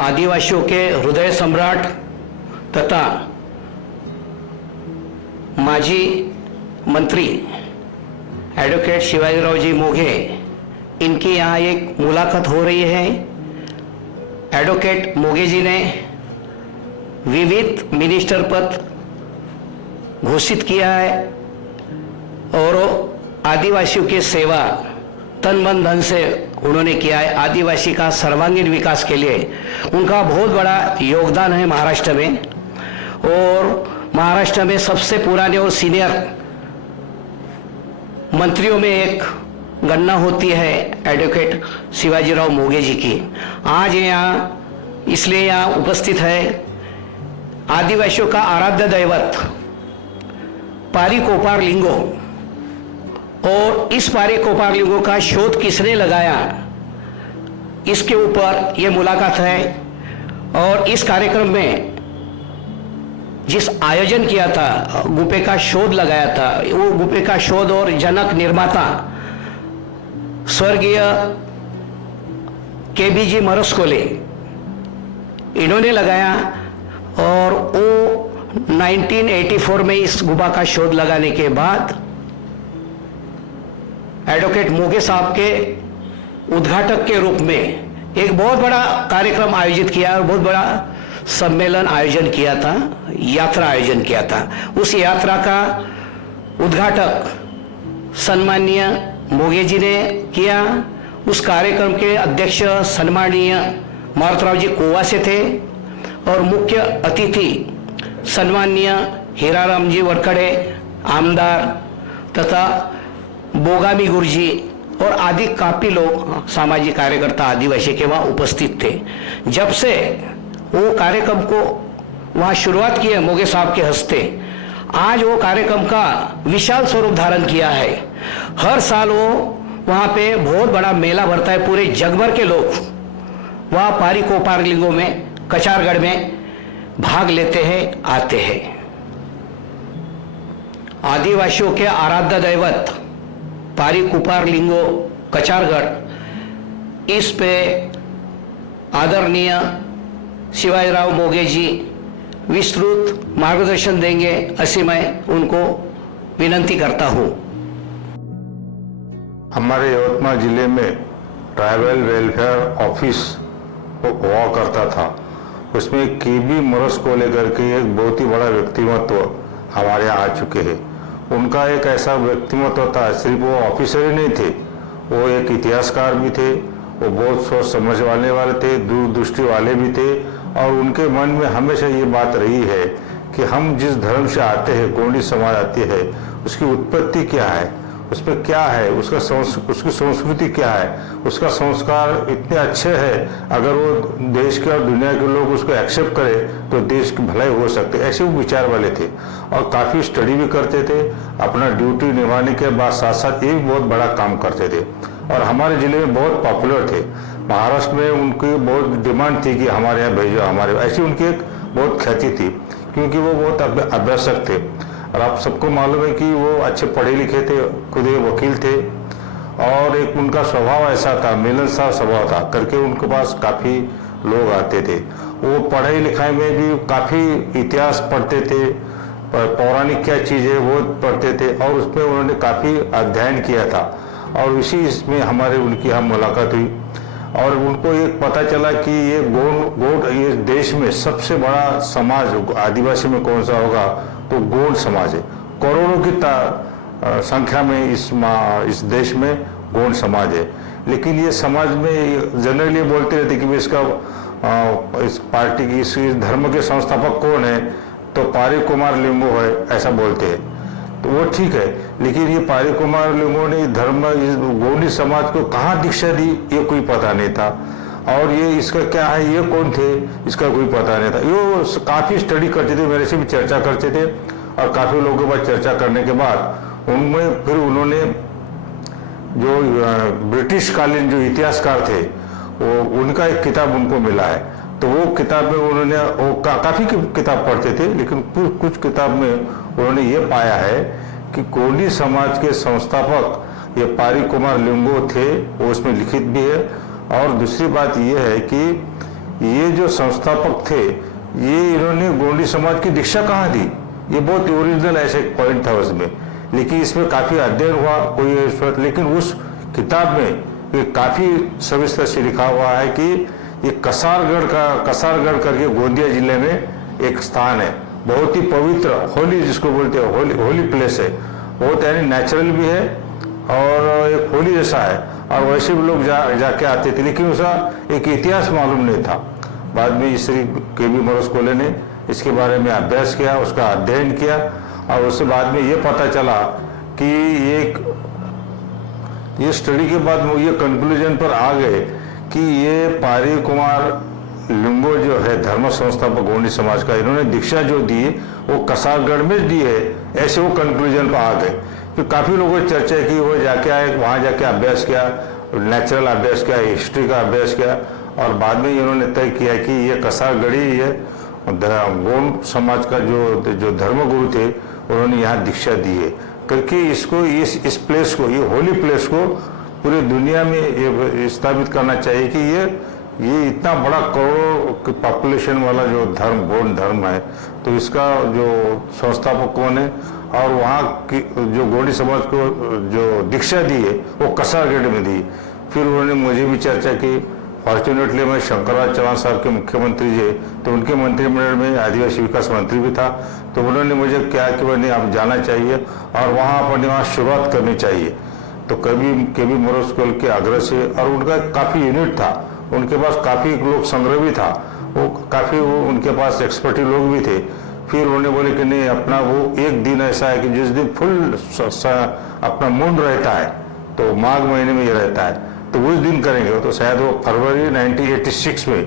आदिवासियों के हृदय सम्राट तथा माजी मंत्री एडवोकेट शिवाजीरावजी मोघे, इनकी यहाँ एक मुलाकात हो रही है। एडवोकेट मोघे जी ने विविध मिनिस्टर पद घोषित किया है और आदिवासियों की सेवा तन मन धन से उन्होंने किया है। आदिवासी का सर्वांगीण विकास के लिए उनका बहुत बड़ा योगदान है महाराष्ट्र में, और महाराष्ट्र में सबसे पुराने और सीनियर मंत्रियों में एक गणना होती है एडवोकेट शिवाजीराव मोघे जी की। आज यहाँ इसलिए यहाँ उपस्थित है आदिवासियों का आराध्य दैवत पारी कोपार लिंगो, और इस पारी कोपार लिंगो का शोध किसने लगाया, इसके ऊपर ये मुलाकात है। और इस कार्यक्रम में जिस आयोजन किया था, गुफे का शोध लगाया था, वो गुफे का शोध और जनक निर्माता स्वर्गीय केबीजी मरस्कोले इन्होंने लगाया, और वो 1984 में इस गुफा का शोध लगाने के बाद एडवोकेट मोघे साहब के उद्घाटक के रूप में एक बहुत बड़ा कार्यक्रम आयोजित किया और बहुत बड़ा सम्मेलन आयोजन किया था, यात्रा आयोजन किया था। उस यात्रा का उद्घाटक सम्माननीय मोघे जी ने किया। उस कार्यक्रम के अध्यक्ष सम्माननीय मारुतराव जी कोवासे थे, और मुख्य अतिथि सम्माननीय हीराराम जी वरखड़े आमदार तथा बोगामी गुरुजी और आदि काफी लोग सामाजिक कार्यकर्ता आदिवासी के वहाँ उपस्थित थे। जब से वो कार्यक्रम को वहाँ शुरुआत की है मोघे साहब के हस्ते, आज वो कार्यक्रम का विशाल स्वरूप धारण किया है। हर साल वो वहाँ पे बहुत बड़ा मेला भरता है, पूरे जग भर के लोग वहाँ पारी कोपार लिंगो में कचारगढ़ में भाग लेते हैं, आते हैं। आदिवासियों के आराध्य दैवत पारी कोपार लिंगो कचारगढ़, इस पे आदरणीय शिवाजीराव मोघे जी विस्तृत मार्गदर्शन देंगे, ऐसी मैं उनको विनंती करता हूं। हमारे यवतमाल जिले में ट्राइबल वेलफेयर ऑफिस हुआ करता था, उसमें केबी मरस्कोले करके एक बहुत ही बड़ा व्यक्तिमत्व हमारे यहाँ आ चुके हैं। उनका एक ऐसा व्यक्तिमत्व था, सिर्फ वो ऑफिसर ही नहीं थे, वो एक इतिहासकार भी थे, वो बहुत सोच समझ वाले थे, दूरदृष्टि वाले भी थे। और उनके मन में हमेशा ये बात रही है कि हम जिस धर्म से आते हैं, गोंडी समाज आती है, उसकी उत्पत्ति क्या है, उसमें क्या है, उसकी संस्कृति क्या है, उसका संस्कार इतने अच्छे हैं, अगर वो देश के और दुनिया के लोग उसको एक्सेप्ट करें तो देश की भलाई हो सकती है, ऐसे वो विचार वाले थे। और काफ़ी स्टडी भी करते थे, अपना ड्यूटी निभाने के बाद साथ साथ ये भी बहुत बड़ा काम करते थे, और हमारे ज़िले में बहुत पॉपुलर थे। महाराष्ट्र में उनकी बहुत डिमांड थी कि हमारे यहाँ भेजो, हमारे, ऐसी उनकी एक बहुत ख्याति थी, क्योंकि वो बहुत अभ्यासक थे। और आप सबको मालूम है कि वो अच्छे पढ़े लिखे थे, खुद एक वकील थे, और एक उनका स्वभाव ऐसा था, मिलनसार स्वभाव था करके उनके पास काफ़ी लोग आते थे। वो पढ़ाई लिखाई में भी काफ़ी इतिहास पढ़ते थे, पौराणिक क्या चीज़ है वो पढ़ते थे, और उसमें उन्होंने काफ़ी अध्ययन किया था। और इसी इसमें हमारे उनकी यहाँ मुलाकात हुई, और उनको एक पता चला कि ये गोंड ये देश में सबसे बड़ा समाज आदिवासी में कौन सा होगा, तो गोंड समाज है। करोड़ों की संख्या में इस देश में गोंड समाज है। लेकिन ये समाज में जनरली बोलते रहते कि इसका इस पार्टी की इस धर्म के संस्थापक कौन है, तो पारी कुमार लिंगो है, ऐसा बोलते हैं। तो वो ठीक है, लेकिन ये पारी कुमार लिंगो ने धर्म इस गोंडी समाज को कहाँ दीक्षा दी, ये कोई पता नहीं था। और ये इसका क्या है, ये कौन थे, इसका कोई पता नहीं था। ये काफ़ी स्टडी करते थे, मेरे से भी चर्चा करते थे, और काफ़ी लोगों के पास चर्चा करने के बाद उनमें फिर उन्होंने जो ब्रिटिश कालीन जो इतिहासकार थे, वो उनका एक किताब उनको मिला है। तो वो किताब में उन्होंने काफ़ी किताब पढ़ते थे, लेकिन कुछ किताब में उन्होंने ये पाया है कि गोंडी समाज के संस्थापक ये पारी कुमार लिंगो थे, वो उसमें लिखित भी है। और दूसरी बात ये है कि ये जो संस्थापक थे, ये इन्होंने गोंडी समाज की दीक्षा कहाँ दी, ये बहुत ओरिजिनल ऐसे पॉइंट था उसमें। लेकिन इसमें काफ़ी अध्ययन हुआ कोई, लेकिन उस किताब में ये काफ़ी सविस्तर से लिखा हुआ है कि ये कसारगढ़ करके गोंदिया जिले में एक स्थान है, बहुत ही पवित्र, होली जिसको बोलते हैं, होली प्लेस है, बहुत यानी नेचुरल भी है और एक होली जैसा है, और वैसे भी लोग जाके आते थे। लेकिन उसका एक इतिहास मालूम नहीं था। बाद में श्री के.बी. मोरस-कोल्हे ने इसके बारे में अभ्यास किया, उसका अध्ययन किया, और उसके बाद में ये पता चला कि ये स्टडी के बाद वो ये कंक्लूजन पर आ गए कि ये पारी कुमार लिंगो जो है धर्म संस्थापक गोंडी समाज का, इन्होंने दीक्षा जो दी वो कसारगढ़ में दी है, ऐसे वो कंक्लूजन पर आ गए। फिर काफ़ी लोगों ने चर्चा की, वो जाके आए, वहाँ जाके अभ्यास किया, नेचुरल अभ्यास किया, हिस्ट्री का अभ्यास किया, और बाद में इन्होंने तय किया कि ये कसारगढ़ी ये गोंड समाज का जो धर्मगुरु थे, उन्होंने यहाँ दीक्षा दी है करके इसको इस प्लेस को, ये होली प्लेस को पूरी दुनिया में ये स्थापित करना चाहिए कि ये इतना बड़ा करोड़ों पॉपुलेशन वाला जो धर्म गोंड धर्म है, तो इसका जो संस्थापकों ने और वहाँ की जो गोंडी समाज को जो दीक्षा दी है वो कसारगढ़ में दी। फिर उन्होंने मुझे भी चर्चा की। फॉर्चुनेटली मैं शंकरराज चौहान साहब के मुख्यमंत्री जी, तो उनके मंत्रिमंडल में आदिवासी विकास मंत्री भी था, तो उन्होंने मुझे क्या कि नहीं आप जाना चाहिए और वहाँ अपने वहाँ शुरुआत करनी चाहिए। तो के.बी. मोरस-कोल्हे के आग्रह से, और उनका काफ़ी यूनिट था, उनके पास काफ़ी लोग संग्रह भी था, वो काफ़ी उनके पास एक्सपर्टी लोग भी थे। फिर उन्होंने बोले कि नहीं, अपना वो एक दिन ऐसा है कि जिस दिन फुल अपना मुंड रहता है, तो माघ महीने में ये रहता है, तो उस दिन करेंगे। तो शायद वो फरवरी 1986 में,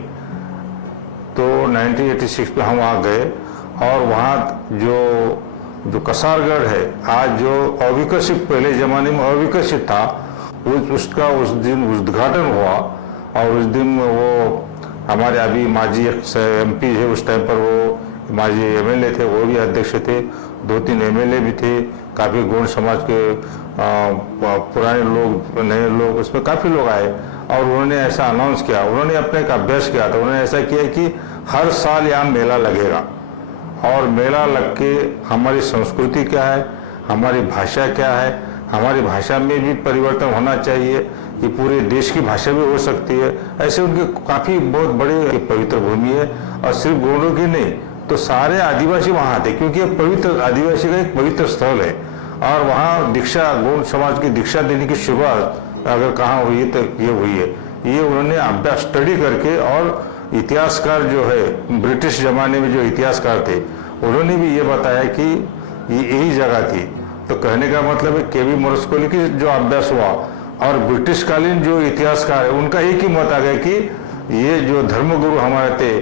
तो 1986 में हम वहाँ गए, और वहाँ जो कसारगढ़ है आज जो अविकसित, पहले ज़माने में अविकसित था, उसका उस दिन उद्घाटन हुआ। और उस दिन वो हमारे अभी माजी MP है, उस टाइम पर वो माजी MLA थे, वो भी अध्यक्ष थे, 2-3 MLA भी थे, काफ़ी गोंड समाज के पुराने लोग, नए लोग, उसमें काफ़ी लोग आए। और उन्होंने ऐसा अनाउंस किया, उन्होंने अपने एक अभ्यास किया था, उन्होंने ऐसा किया कि हर साल यहाँ मेला लगेगा, और मेला लग के हमारी संस्कृति क्या है, हमारी भाषा क्या है, हमारी भाषा में भी परिवर्तन होना चाहिए, कि पूरे देश की भाषा भी हो सकती है। ऐसे उनके काफ़ी बहुत बड़ी पवित्र भूमि है, और सिर्फ गोंडों की नहीं, तो सारे आदिवासी वहाँ आते, क्योंकि ये पवित्र आदिवासी का एक पवित्र स्थल है। और वहाँ दीक्षा, गोंड समाज की दीक्षा देने की शुरुआत अगर कहाँ हुई है तो ये हुई है। ये उन्होंने अभ्यास स्टडी करके, और इतिहासकार जो है ब्रिटिश ज़माने में जो इतिहासकार थे, उन्होंने भी ये बताया कि ये यही जगह थी। तो कहने का मतलब है के.बी. मोरस-कोल्हे की जो अभ्यास हुआ और ब्रिटिश कालीन जो इतिहासकार है, उनका एक ही मत आ गया कि ये जो धर्मगुरु हमारे थे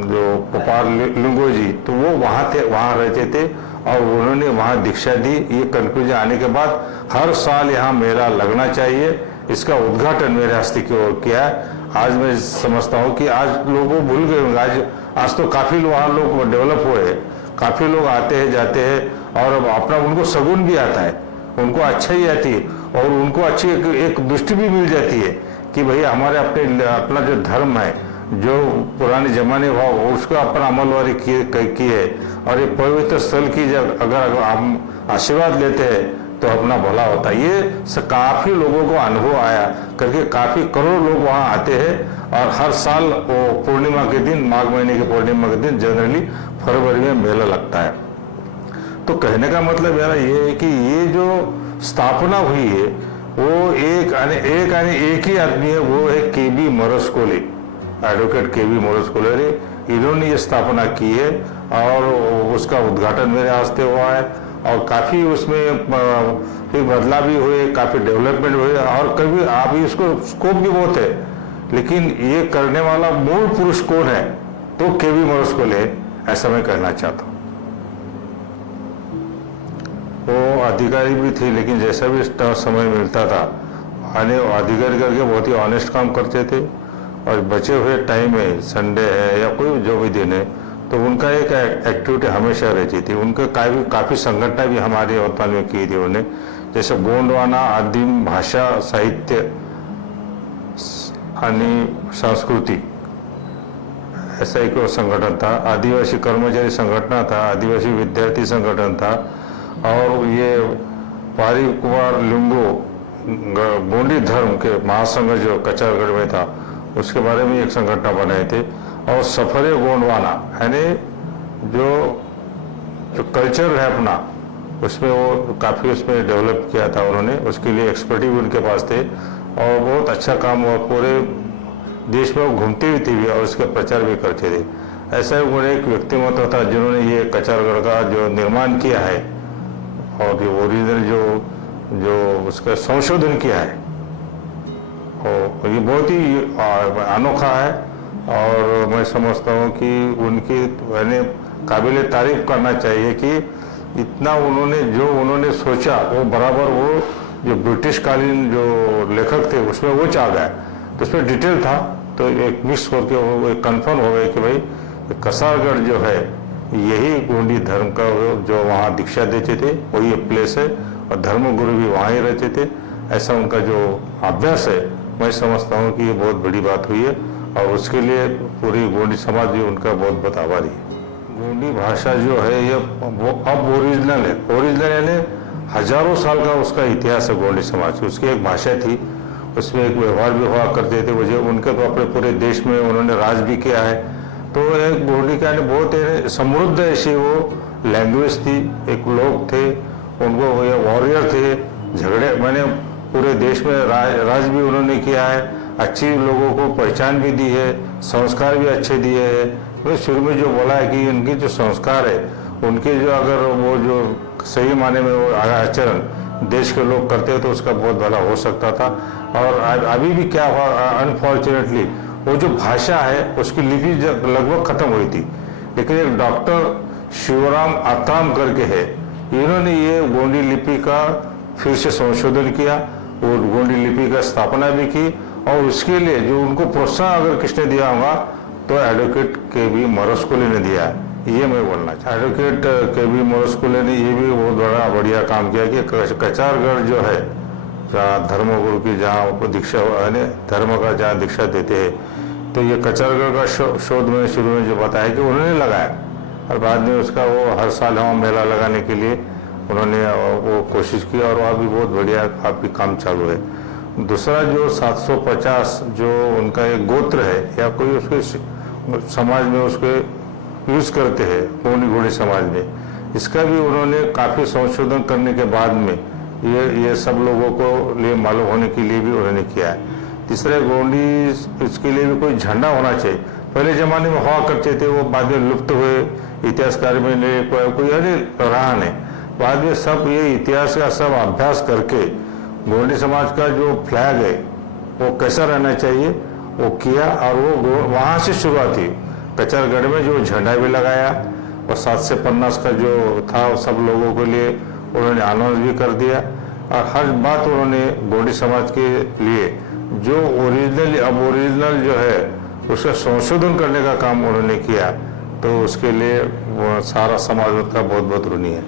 जो पोपार लिंगो जी, तो वो वहाँ रहते थे, और उन्होंने वहाँ दीक्षा दी। ये कंक्लूजन आने के बाद हर साल यहाँ मेला लगना चाहिए, इसका उद्घाटन मेरे हस्ते की ओर किया है। आज मैं समझता हूँ कि आज लोगों भूल गए होंगे, आज तो काफ़ी वहाँ लोग डेवलप हुए हैं, काफ़ी लोग आते हैं जाते हैं, और अपना उनको सगुन भी आता है, उनको अच्छा ही आती है, और उनको अच्छी एक दृष्टि भी मिल जाती है कि भाई हमारे अपना जो धर्म है, जो पुराने ज़माने हुआ, उसका अपना अमलवारी की है, और ये पवित्र स्थल की जब अगर हम आशीर्वाद लेते हैं तो अपना भला होता है। ये काफ़ी लोगों को अनुभव आया करके, काफ़ी करोड़ लोग वहाँ आते हैं, और हर साल वो पूर्णिमा के दिन, माघ महीने के पूर्णिमा के दिन जनरली फरवरी में मेला लगता है। तो कहने का मतलब मेरा ये है कि ये जो स्थापना हुई है वो एक ही आदमी है, वो है के.बी. मोरस-कोल्हे, advocate KB. मोरस-कोल्हे। इन्होंने ये स्थापना की है, और उसका उद्घाटन मेरे हस्ते हुआ है, और काफ़ी उसमें फिर बदलाव भी हुए, काफ़ी डेवलपमेंट हुए, और कभी आप इसको स्कोप भी बहुत है, लेकिन ये करने वाला मूल पुरुष कौन है, तो के.बी. मोरस-कोल्हे, ऐसा मैं कहना चाहता हूँ। वो अधिकारी भी थे, लेकिन जैसा भी समय मिलता था अधिकारी करके बहुत ही ऑनेस्ट काम करते थे, और बचे हुए टाइम में संडे है या कोई जो भी दिन है, तो उनका एक एक्टिविटी हमेशा रहती थी। उनके काफ़ी संगठन भी हमारे होतवाल में की थी उन्होंने, जैसे गोंडवाना आदिम भाषा साहित्य आणि संस्कृती ऐसा एक संगठन था, आदिवासी कर्मचारी संगठन था, आदिवासी विद्यार्थी संगठन था, और ये पारी कुमार लिंगो गोंडी धर्म के महासंघ जो कचारगढ़ में था उसके बारे में एक संगठन बनाए थे। और सफरे गोंडवाना यानी जो कल्चर है अपना, उसमें वो काफ़ी उसमें डेवलप किया था उन्होंने, उसके लिए एक्सपर्टी भी उनके पास थे और बहुत अच्छा काम हुआ। पूरे देश में वो घूमते भी थे और उसका प्रचार भी करते थे। ऐसा वो एक व्यक्तिमत्व था जिन्होंने ये कचारगढ़ का जो निर्माण किया है और ये ओरिजिनल जो उसका संशोधन किया है, और ये बहुत ही अनोखा है। और मैं समझता हूँ कि उनकी मैंने काबिल तारीफ करना चाहिए कि इतना उन्होंने सोचा वो बराबर वो जो ब्रिटिश कालीन जो लेखक थे उसमें वो चाह गया, तो उसमें डिटेल था, तो एक मिक्स होकर वो कंफर्म हो गया कि भाई कसारगढ़ जो है यही गोंडी धर्म का जो वहाँ दीक्षा देते थे वही प्लेस है और धर्मगुरु भी वहाँ ही रहते थे। ऐसा उनका जो अभ्यास है, मैं समझता हूँ कि ये बहुत बड़ी बात हुई है और उसके लिए पूरी गोंडी समाज भी उनका बहुत बहुत आभारी है। गोंडी भाषा जो है ये वो अब ओरिजिनल है, ओरिजिनल यानी हजारों साल का उसका इतिहास है गोंडी समाज की। उसकी एक भाषा थी, उसमें एक व्यवहार भी हुआ करते थे, वो उनके तो अपने पूरे देश में उन्होंने राज भी किया है। तो एक गोंडी का बहुत समृद्ध ऐसी वो लैंग्वेज थी, एक लोग थे, उनको वॉरियर थे, झगड़े मैंने पूरे देश में राज भी उन्होंने किया है, अच्छी लोगों को पहचान भी दी है, संस्कार भी अच्छे दिए हैं। तो शुरू में जो बोला है कि उनके जो संस्कार है उनके जो अगर वो जो सही माने में वो आचरण देश के लोग करते हैं तो उसका बहुत भला हो सकता था। और अभी भी क्या हुआ, अनफॉर्चुनेटली वो जो भाषा है उसकी लिपि लगभग खत्म हुई थी, लेकिन एक डॉक्टर शिवराम आत्राम करके है, इन्होंने ये गोंडी लिपि का फिर से संशोधन किया, वो गोंडी लिपि का स्थापना भी की। और उसके लिए जो उनको प्रोत्साहन अगर किसने दिया होगा तो एडवोकेट के.बी. मोरस्कुले ने दिया है, ये मैं बोलना चाहता हूँ। Advocate KB. मोरस्कुले ने ये भी बहुत बड़ा बढ़िया काम किया कि कचारगढ़ जो है जहाँ धर्मगुरु की जहाँ दीक्षा यानी धर्म का जहाँ दीक्षा देते हैं, तो ये कचारगढ़ का शोध मैंने शुरू में जो बताया कि उन्होंने लगाया और बाद में उसका वो हर साल वहाँ मेला लगाने के लिए उन्होंने वो कोशिश की और वहाँ भी बहुत बढ़िया काफ़ी काम चालू है। दूसरा जो 750 जो उनका एक गोत्र है या कोई उसके समाज में उसके यूज़ करते हैं गोंडी समाज में, इसका भी उन्होंने काफ़ी संशोधन करने के बाद में ये सब लोगों को लिए मालूम होने के लिए भी उन्होंने किया है। तीसरे गोंडी इसके लिए भी कोई झंडा होना चाहिए, पहले ज़माने में हुआ करते थे, वो बाद में लुप्त हुए, इतिहासकार में कोई रहा नहीं। बाद में सब ये इतिहास का सब अभ्यास करके गोंडी समाज का जो फ्लैग है वो कैसा रहना चाहिए वो किया और वो वहाँ से शुरुआत हुई। कचारगढ़ में जो झंडा भी लगाया और 7 से 50 का जो था सब लोगों के लिए उन्होंने अनाउंस भी कर दिया और हर बात उन्होंने गोंडी समाज के लिए जो ओरिजिनल जो है उसका संशोधन करने का काम उन्होंने किया, तो उसके लिए वो सारा समाज का बहुत बहुत ऋणी है।